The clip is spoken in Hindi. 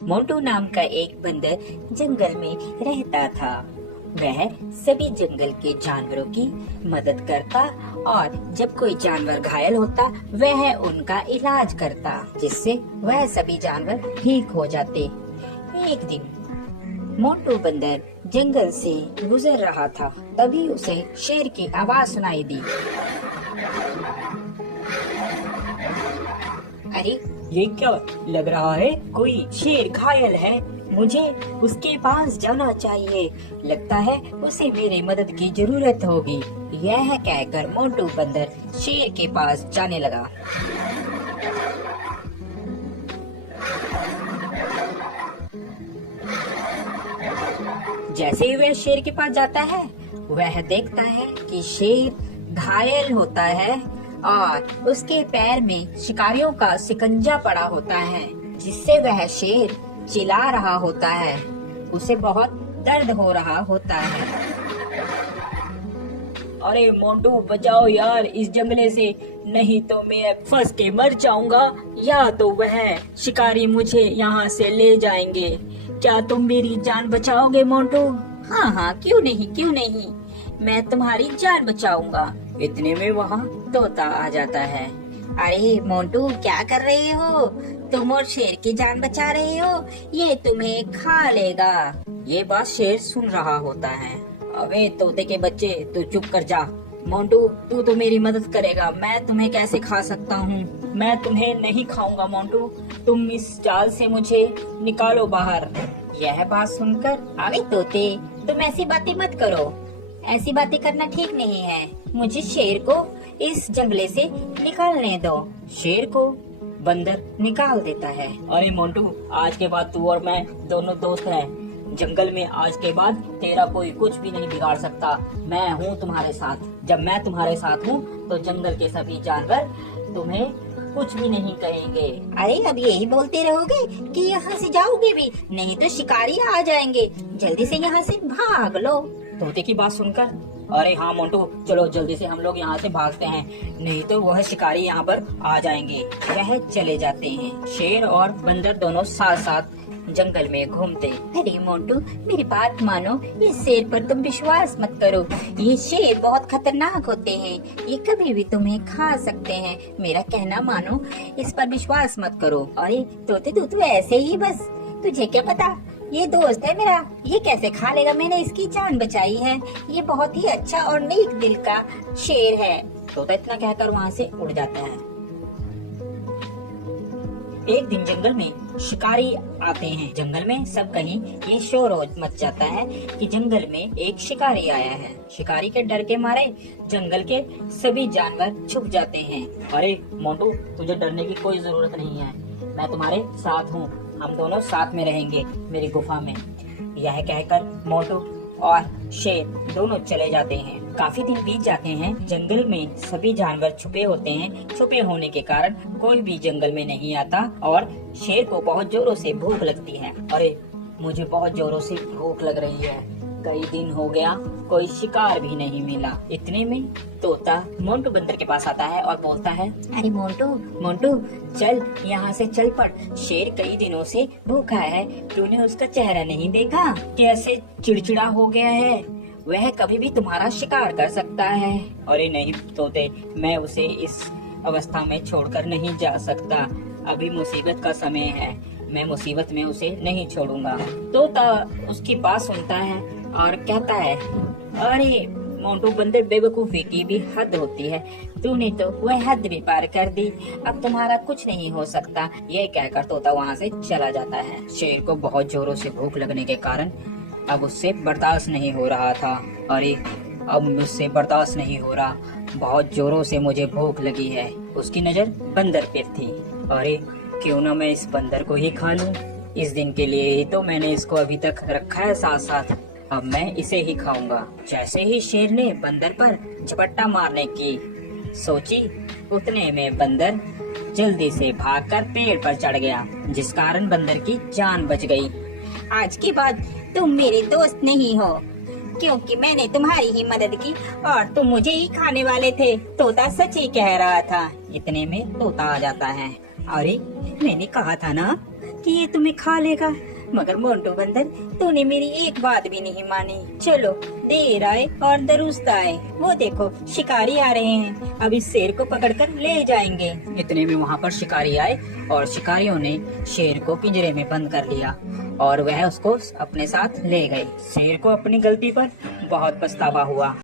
मोंटू नाम का एक बंदर जंगल में रहता था। वह सभी जंगल के जानवरों की मदद करता और जब कोई जानवर घायल होता वह उनका इलाज करता, जिससे वह सभी जानवर ठीक हो जाते। एक दिन मोंटू बंदर जंगल से गुजर रहा था, तभी उसे शेर की आवाज सुनाई दी। अरे ये क्या लग रहा है? कोई शेर घायल है, मुझे उसके पास जाना चाहिए। लगता है उसे मेरी मदद की जरूरत होगी। यह कहकर मोंटू बंदर शेर के पास जाने लगा। जैसे ही वह शेर के पास जाता है वह देखता है कि शेर घायल होता है और उसके पैर में शिकारियों का शिकंजा पड़ा होता है, जिससे वह शेर चिल्ला रहा होता है। उसे बहुत दर्द हो रहा होता है। अरे मोंटू बचाओ यार इस जंगले से, नहीं तो मैं फंस के मर जाऊंगा या तो वह शिकारी मुझे यहाँ से ले जाएंगे। क्या तुम मेरी जान बचाओगे मोंटू? हाँ हाँ, क्यों नहीं, मैं तुम्हारी जान बचाऊंगा। इतने में वहाँ तोता आ जाता है। अरे मोंटू, क्या कर रहे हो? तुम और शेर की जान बचा रहे हो, ये तुम्हें खा लेगा। ये बात शेर सुन रहा होता है। अबे तोते के बच्चे, तू चुप कर जा। मोंटू, तू तो मेरी मदद करेगा, मैं तुम्हें कैसे खा सकता हूँ? मैं तुम्हें नहीं खाऊंगा मोंटू, तुम इस जाल से मुझे निकालो बाहर। यह बात सुनकर, अबे तोते, तुम ऐसी बातें मत करो, ऐसी बातें करना ठीक नहीं है। मुझे शेर को इस जंगले से निकालने दो। शेर को बंदर निकाल देता है। अरे मोंटू, आज के बाद तू और मैं दोनों दोस्त हैं। जंगल में आज के बाद तेरा कोई कुछ भी नहीं बिगाड़ सकता। मैं हूँ तुम्हारे साथ। जब मैं तुम्हारे साथ हूँ तो जंगल के सभी जानवर तुम्हें कुछ भी नहीं कहेंगे। अरे अब यही बोलते रहोगे कि यहाँ से जाओगे भी? नहीं तो शिकारी आ जाएंगे, जल्दी से यहाँ से भाग लो। तोते की बात सुनकर, अरे हाँ मोंटू, चलो जल्दी से हम लोग यहाँ से भागते हैं, नहीं तो वह शिकारी यहाँ पर आ जाएंगे। वह चले जाते हैं। शेर और बंदर दोनों साथ साथ जंगल में घूमते। अरे मोंटू, मेरी बात मानो, इस शेर पर तुम विश्वास मत करो। ये शेर बहुत खतरनाक होते हैं, ये कभी भी तुम्हें खा सकते हैं। मेरा कहना मानो, इस पर विश्वास मत करो। अरे तोते, तू ऐसे ही बस, तुझे क्या पता, ये दोस्त है मेरा, ये कैसे खा लेगा? मैंने इसकी जान बचाई है, ये बहुत ही अच्छा और नेक दिल का शेर है। तोता इतना कहकर वहाँ से उड़ जाता है। एक दिन जंगल में शिकारी आते हैं। जंगल में सब कहीं ये शोर मच जाता है कि जंगल में एक शिकारी आया है। शिकारी के डर के मारे जंगल के सभी जानवर छुप जाते हैं। अरे मोंटू, तुझे डरने की कोई जरूरत नहीं है, मैं तुम्हारे साथ हूँ, हम दोनों साथ में रहेंगे मेरी गुफा में। यह कहकर मोंटू और शेर दोनों चले जाते हैं। काफी दिन बीत जाते हैं। जंगल में सभी जानवर छुपे होते हैं। छुपे होने के कारण कोई भी जंगल में नहीं आता और शेर को बहुत जोरों से भूख लगती है। अरे मुझे बहुत जोरों से भूख लग रही है, कई दिन हो गया कोई शिकार भी नहीं मिला। इतने में तोता मोंटू बंदर के पास आता है और बोलता है, अरे मोंटू चल, यहाँ से चल पड़। शेर कई दिनों से भूखा है, तूने उसका चेहरा नहीं देखा, कैसे चिड़चिड़ा हो गया है? वह कभी भी तुम्हारा शिकार कर सकता है। अरे नहीं तोते, मैं उसे इस अवस्था में छोड़कर नहीं जा सकता। अभी मुसीबत का समय है, मैं मुसीबत में उसे नहीं छोड़ूंगा। तोता उसकी बात सुनता है और कहता है, अरे मोंटू बंदर, बेवकूफी की भी हद होती है, तूने तो वह हद भी पार कर दी, अब तुम्हारा कुछ नहीं हो सकता। ये कहकर तोता वहाँ से चला जाता है। शेर को बहुत जोरों से भूख लगने के कारण अब उससे बर्दाश्त नहीं हो रहा था। अरे अब मुझसे बर्दाश्त नहीं हो रहा, बहुत जोरों से मुझे भूख लगी है। उसकी नजर बंदर पे थी। अरे क्यों ना मैं इस बंदर को ही खा लूं, इस दिन के लिए ही तो मैंने इसको अभी तक रखा है साथ साथ, अब मैं इसे ही खाऊंगा। जैसे ही शेर ने बंदर पर झपट्टा मारने की सोची, उतने में बंदर जल्दी से भागकर पेड़ पर चढ़ गया, जिस कारण बंदर की जान बच गई। आज के बाद तुम मेरे दोस्त नहीं हो, क्योंकि मैंने तुम्हारी ही मदद की और तुम मुझे ही खाने वाले थे। तोता सच ही कह रहा था। इतने में तोता आ जाता है। अरे मैंने कहा था ना, कि ये तुम्हें खा लेगा, मगर मोंटू बंदर तूने मेरी एक बात भी नहीं मानी। चलो, देर आए और दुरुस्त आए। वो देखो शिकारी आ रहे हैं, अब इस शेर को पकड़कर ले जाएंगे। इतने में वहाँ पर शिकारी आए और शिकारियों ने शेर को पिंजरे में बंद कर लिया और वह उसको अपने साथ ले गए। शेर को अपनी गलती पर बहुत पछतावा हुआ।